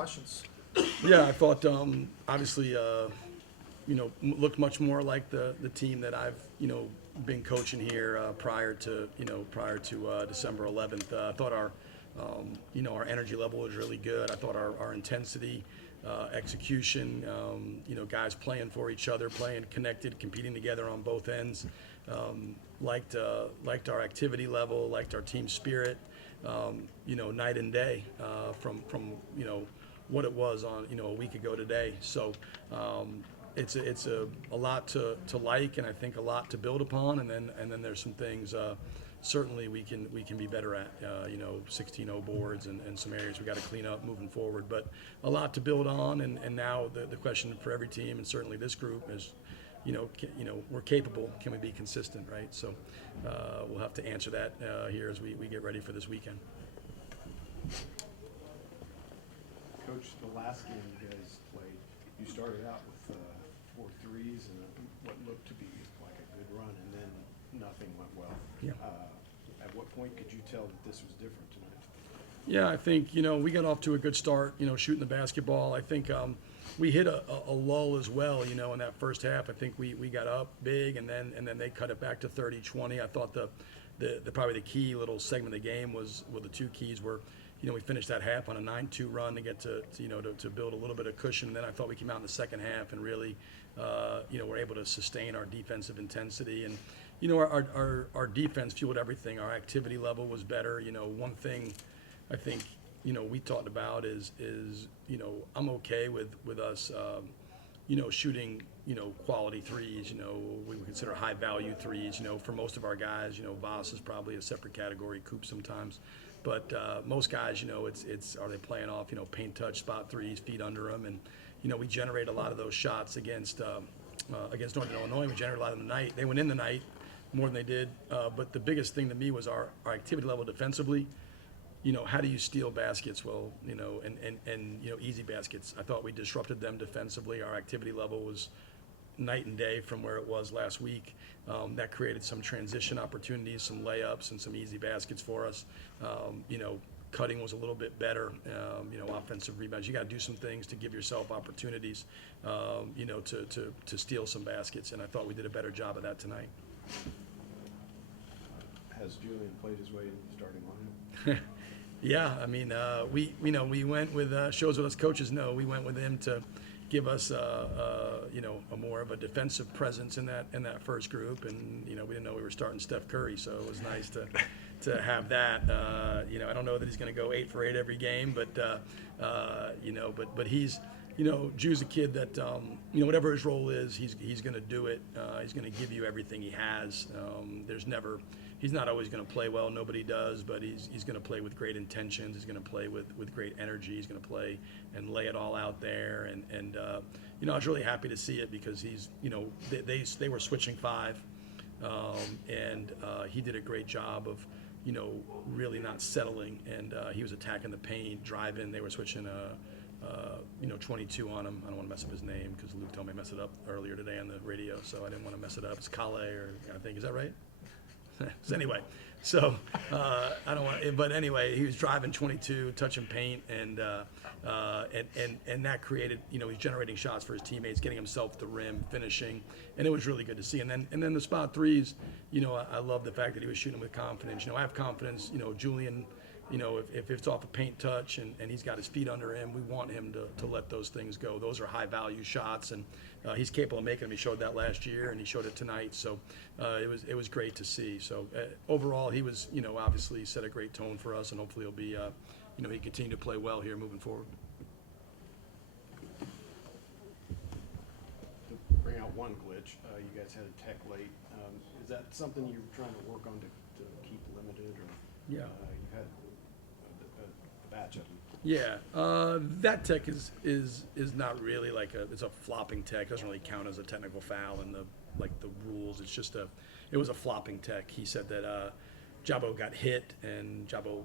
questions. Yeah, I thought obviously looked much more like the team that I've been coaching here prior to December 11th. I thought our energy level was really good. I thought our intensity, execution, guys playing for each other, playing connected, competing together on both ends. Liked our activity level, liked our team spirit. Night and day from what it was on a week ago today. So it's a lot to like, and I think a lot to build upon, and then there's some things certainly we can be better at. 16-0 boards and some areas we got to clean up moving forward, but a lot to build on, and now the question for every team, and certainly this group, is we're capable. Can we be consistent, right? So we'll have to answer that here as we get ready for this weekend. Coach, the last game you guys played, you started out with 4 threes and what looked to be like a good run, and then nothing went well. Yeah. At what point could you tell that this was different tonight? Yeah, I think we got off to a good start. Shooting the basketball. I think we hit a lull as well. In that first half, I think we got up big, and then they cut it back to 30-20. I thought the probably the key little segment of the game was the two keys were. We finished that half on a 9-2 run to get to build a little bit of cushion. And then I thought we came out in the second half and really, were able to sustain our defensive intensity. And, our defense fueled everything. Our activity level was better. One thing I think, we talked about is I'm okay with us, shooting, quality threes. We would consider high value threes. For most of our guys, Voss is probably a separate category, Coop sometimes. But most guys, it's are they playing off, paint touch, spot threes, feet under them, and we generate a lot of those shots against Northern Illinois. We generated a lot of the night. They went in the night more than they did. But the biggest thing to me was our activity level defensively. How do you steal baskets? Well, and easy baskets. I thought we disrupted them defensively. Our activity level was night and day from where it was last week. That created some transition opportunities, some layups, and some easy baskets for us. Cutting was a little bit better. Offensive rebounds. You got to do some things to give yourself opportunities. To steal some baskets, and I thought we did a better job of that tonight. Has Julian played his way into the starting lineup? Yeah, I mean, we went with shows what us coaches know. We went with him to give us a more of a defensive presence in that first group, and we didn't know we were starting Steph Curry, so it was nice to have that. I don't know that he's going to go 8 for 8 every game, but but he's Ju's a kid that whatever his role is, he's going to do it. He's going to give you everything he has. He's not always going to play well. Nobody does, but he's going to play with great intentions. He's going to play with great energy. He's going to play and lay it all out there. And I was really happy to see it because they were switching 5, and he did a great job of really not settling, and he was attacking the paint, driving. They were switching 22 on him. I don't want to mess up his name because Luke told me I messed it up earlier today on the radio, so I didn't want to mess it up. It's Kale, or I think, is that right? So anyway, I don't want. But anyway, he was driving 22, touching paint, and that created. He's generating shots for his teammates, getting himself to the rim, finishing, and it was really good to see. And then the spot threes. I love the fact that he was shooting with confidence. I have confidence. Julian. If it's off a paint touch and he's got his feet under him, we want him to let those things go. Those are high-value shots, and he's capable of making them. He showed that last year, and he showed it tonight. So it was great to see. So overall, he was, obviously set a great tone for us, and hopefully he'll be, he continue to play well here moving forward. To bring out one glitch, you guys had a tech late. Is that something you're trying to work on to keep limited, or Yeah. You had a batch of them? Yeah, that tech is not really like it's a flopping tech. It doesn't really count as a technical foul in the rules. It's just it was a flopping tech. He said that Jabo got hit and Jabo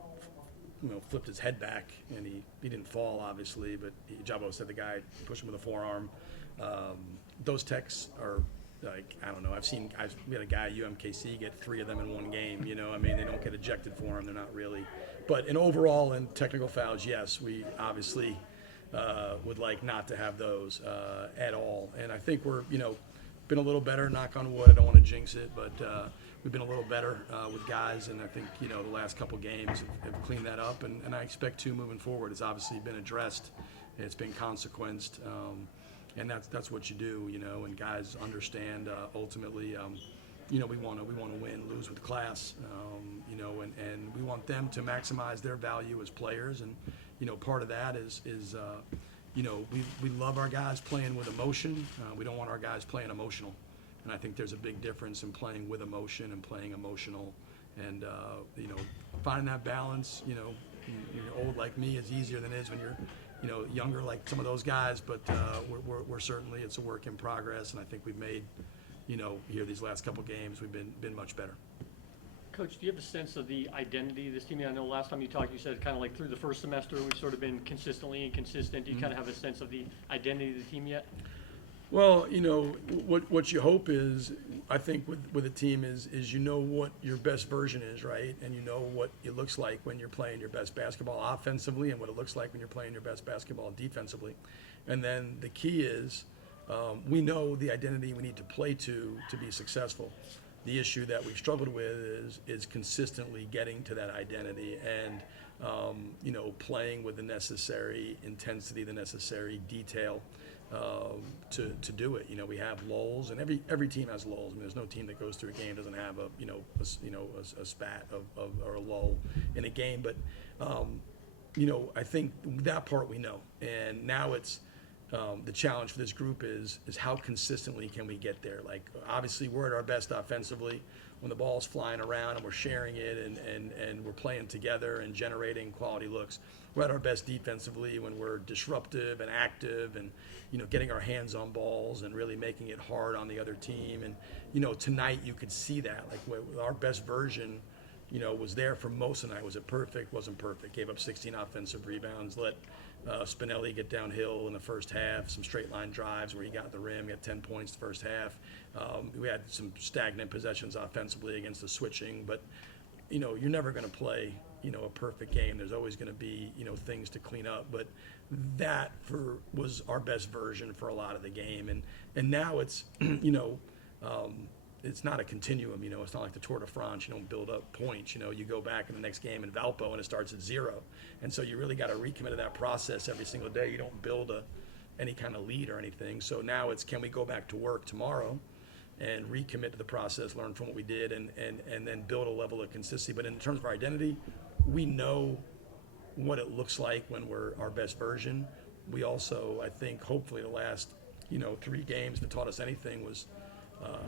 flipped his head back, and he didn't fall obviously, but Jabo said the guy pushed him with a forearm. Those techs are like, I don't know. We had a guy at UMKC get 3 of them in one game. They don't get ejected for them. They're not really. But overall in technical fouls, yes, we obviously would like not to have those at all. And I think we're, been a little better, knock on wood. I don't want to jinx it, but we've been a little better with guys, and I think, the last couple games have cleaned that up, and I expect to moving forward. It's obviously been addressed, it's been consequenced, and that's what you do, and guys understand ultimately, we want to win, lose with class, and we want them to maximize their value as players, and part of that is we love our guys playing with emotion. We don't want our guys playing emotional, and I think there's a big difference in playing with emotion and playing emotional, and finding that balance. You're old like me is easier than it is when you're younger like some of those guys, but we're certainly, it's a work in progress, and I think we've made here these last couple games we've been much better. Coach, do you have a sense of the identity of this team? I know last time you talked, you said kind of like through the first semester we've sort of been consistently inconsistent. Do you kind of have a sense of the identity of the team yet? Well, what you hope is, I think with a team is what your best version is, right? And what it looks like when you're playing your best basketball offensively, and what it looks like when you're playing your best basketball defensively. And then the key is, we know the identity we need to play to be successful. The issue that we've struggled with is consistently getting to that identity and, playing with the necessary intensity, the necessary detail to do it. We have lulls, and every team has lulls. I mean, there's no team that goes through a game doesn't have a spat or a lull in a game. But I think that part we know, and now it's. The challenge for this group is how consistently can we get there? Like, obviously, we're at our best offensively when the ball's flying around and we're sharing it and we're playing together and generating quality looks. We're at our best defensively when we're disruptive and active and, getting our hands on balls and really making it hard on the other team. And, tonight you could see that. Like, our best version, was there for most of the night. Was it perfect? Wasn't perfect. Gave up 16 offensive rebounds, let Spinelli get downhill in the first half, some straight line drives where he got the rim, got 10 points the first half. We had some stagnant possessions offensively against the switching, but you're never going to play a perfect game. There's always going to be things to clean up, but that was our best version for a lot of the game, and now it's it's not a continuum, it's not like the Tour de France. You don't build up points, you go back in the next game in Valpo and it starts at 0. And so you really got to recommit to that process every single day. You don't build any kind of lead or anything. So now it's, can we go back to work tomorrow and recommit to the process, learn from what we did, and then build a level of consistency. But in terms of our identity, we know what it looks like when we're our best version. We also, I think, hopefully the last, 3 games that taught us anything was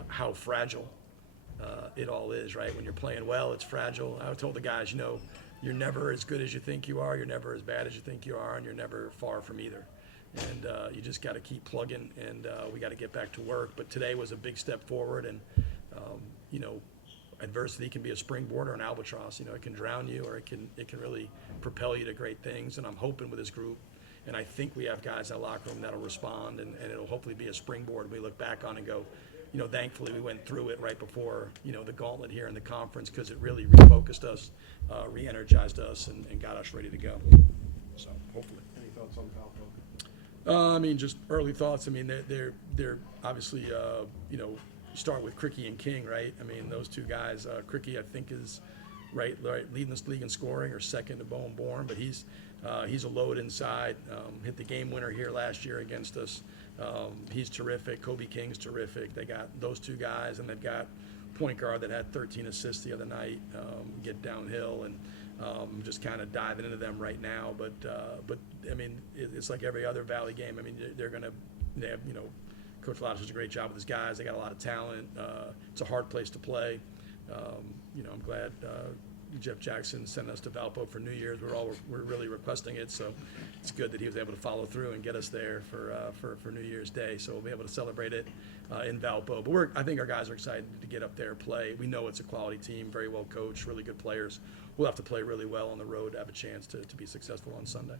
how fragile it all is, right? When you're playing well, it's fragile. I told the guys, you're never as good as you think you are, you're never as bad as you think you are, and you're never far from either. And you just got to keep plugging, and we got to get back to work. But today was a big step forward, and, adversity can be a springboard or an albatross. It can drown you, or it can really propel you to great things. And I'm hoping with this group, and I think we have guys in the locker room that'll respond, and it'll hopefully be a springboard we look back on and go, thankfully we went through it right before, the gauntlet here in the conference, because it really refocused us, re-energized us, and got us ready to go. So hopefully. Any thoughts on Valpo? Just early thoughts. They're obviously, start with Cricky and King, right? Those two guys. Cricky, I think, is right leading this league in scoring, or second to Bowen Bourne, but he's a load inside. Hit the game winner here last year against us. He's terrific. Kobe King's terrific. They got those two guys, and they've got point guard that had 13 assists the other night. Get downhill, and just kind of diving into them right now. But it's like every other Valley game. They have Coach Lodge does a great job with his guys. They got a lot of talent. It's a hard place to play. I'm glad Jeff Jackson sent us to Valpo for New Year's. We're really requesting it, so it's good that he was able to follow through and get us there for New Year's Day. So we'll be able to celebrate it in Valpo. But I think our guys are excited to get up there and play. We know it's a quality team, very well coached, really good players. We'll have to play really well on the road to have a chance to be successful on Sunday.